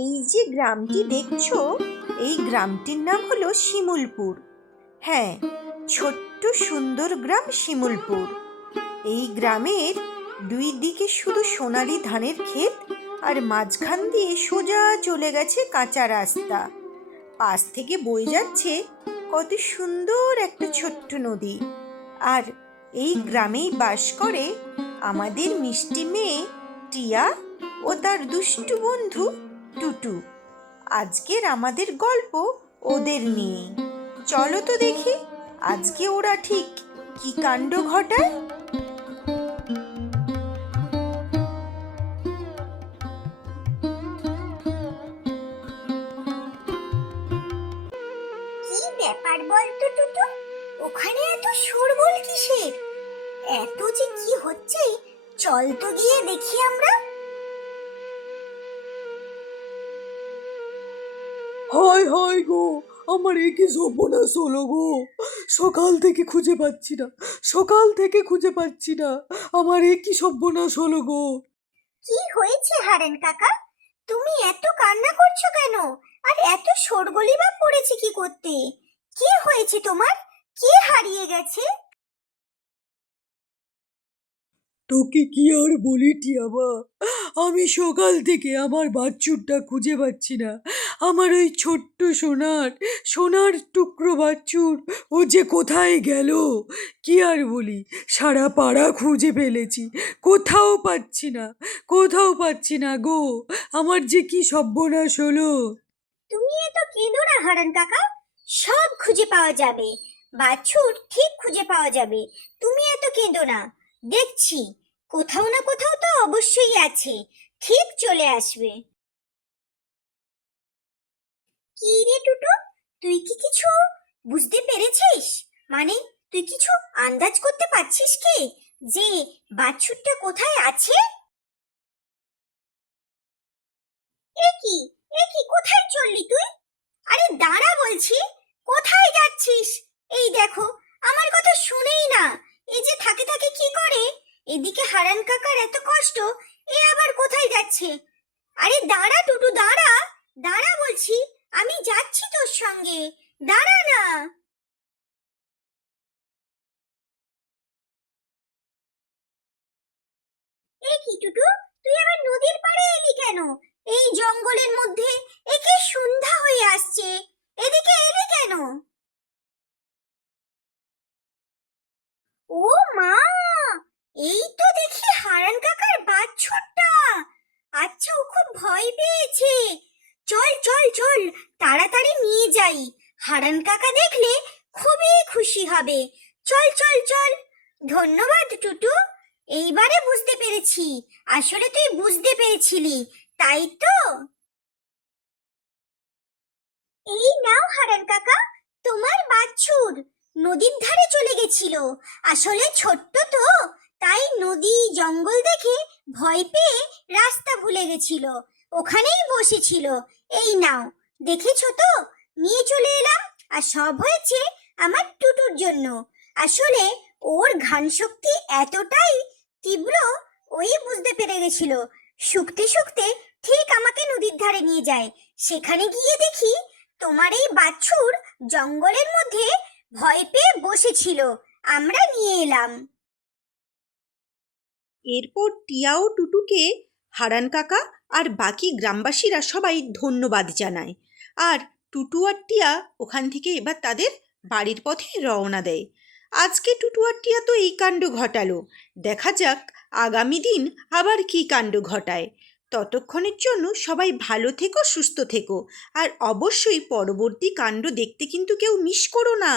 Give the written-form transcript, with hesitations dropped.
এই যে গ্রামটি দেখছো, এই গ্রামটির নাম হলো শিমুলপুর। হ্যাঁ, ছোট্ট সুন্দর গ্রাম শিমুলপুর। এই গ্রামের দুই দিকে শুধু সোনালি ধানের ক্ষেত, আর মাঝখান দিয়ে সোজা চলে গেছে কাঁচা রাস্তা। পাশ থেকে বয়ে যাচ্ছে কত সুন্দর একটা ছোট্ট নদী। আর এই গ্রামেই বাস করে আমাদের মিষ্টি মেয়ে টিয়া ও তার দুষ্টু বন্ধু টুটু। আজকের আমাদের গল্প ওদের নিয়ে। চলো তো দেখি আজকে ওরা ঠিক কি কাণ্ড ঘটায়। কি ব্যাপার বলতো টুটু? ওখানে এত শোরগোল কিসের? এত যে কি হচ্ছে, চল তো গিয়ে দেখি আমরা। হায় হায় গো, আমার এ কি সর্বনাশ হলো গো। সকাল থেকে খুঁজে পাচ্ছি না, সকাল থেকে খুঁজে পাচ্ছি না। আমার এ কি সর্বনাশ হলো গো। কি হয়েছে হারেন কাকা? তুমি এত কান্না করছো কেন? আর এত শোরগোলই বা পড়েছে কি করতে? কি হয়েছে তোমার? কে হারিয়ে গেছে? তোকে কি আর বলি টিয়াবা, আমি সকাল থেকে আমার বাচ্চুরটা খুঁজে পাচ্ছি না। আমার ওই ছোট্ট সোনার সোনার টুকরো বাচ্চুর, ও যে কোথায় গেল কি আর বলি। সারা পাড়া খুঁজে ফেলেছি, কোথাও পাচ্ছি না, কোথাও পাচ্ছি না গো। আমার যে কি সর্বনাশ হলো। তুমি এত কেঁদো না হারান কাকা, সব খুঁজে পাওয়া যাবে। বাছুর ঠিক খুঁজে পাওয়া যাবে। তুমি এত কেঁদো না, দেখছি কোথাও না কোথাও তো অবশ্যই আছে, ঠিক চলে আসবে। কি রে টুটু, তুই কি কিছু বুঝতে পেরেছিস? মানে তুই কিছু আন্দাজ করতে পারছিস কি যে বাছুরটা কোথায় আছে? এ কি, এ কি, কোথায় চললি তুই? আরে দাঁড়া বলছি, কোথায় যাচ্ছিস? এই দেখো, আমার কথা শুনেই না, এই যে থাকে থাকে কি করে। এদিকে হারান কাকার এত কষ্ট, এ আবার কোথায় যাচ্ছে? আরে দাঁড়া টুটু, দাঁড়া, দাঁড়া বলছি, আমি যাচ্ছি তোর সঙ্গে, দাঁড়া না। এ কি টুটু, তুই আবার নদীর পাড়ে এলি কেন? এই জঙ্গলের মধ্যে একে সন্ধ্যা হয়ে আসছে, এদিকে এলি কেন? ও মা, এই তো দেখি হারান কাকার বাছুরটা। আচ্ছা, ও খুব ভয় পেয়েছে। চল চল চল, তাড়াতাড়ি নিয়ে যাই। হারান কাকা দেখলে খুবই খুশি হবে। চল চল চল। ধন্যবাদ টুটু, এইবারে বুঝতে পেরেছি। আসলে তুই বুঝতে পেরেছিলি, তাই তো? এই নাও হারান কাকা, তোমার বাছুর। নদীর ধারে চলে গেছিল, আসলে ছোট্ট তো, তাই নদী জঙ্গল দেখে ভয় পেয়ে রাস্তা ভুলে গেছিল, ওখানেই বসেছিল। এই নাও, দেখেছো তো, নিয়ে চলে এলাম। আর সব হয়েছে আমার টুটুর জন্য। আসলে ওর ঘ্রাণ শক্তি এতটাই তীব্র, ওই বুঝতে পেরে গেছিল। শুকতে শুকতে ঠিক আমাকে নদীর ধারে নিয়ে যায়। সেখানে গিয়ে দেখি তোমার এই বাছুর জঙ্গলের মধ্যে ভয় পেয়ে বসেছিল। আমরা নিয়ে এলাম। এরপর টিয়া ও টুটুকে হারান কাকা আর বাকি গ্রামবাসীরা সবাই ধন্যবাদ জানায়। আর টুটু আর টিয়া ওখান থেকে এবার তাদের বাড়ির পথে রওনা দেয়। আজকে টুটু আর টিয়া তো এই কাণ্ড ঘটালো, দেখা যাক আগামী দিন আবার কী কাণ্ড ঘটায়। ততক্ষণের জন্য সবাই ভালো থেকো, সুস্থ থেকো, আর অবশ্যই পরবর্তী কাণ্ড দেখতে কিন্তু কেউ মিস করো না।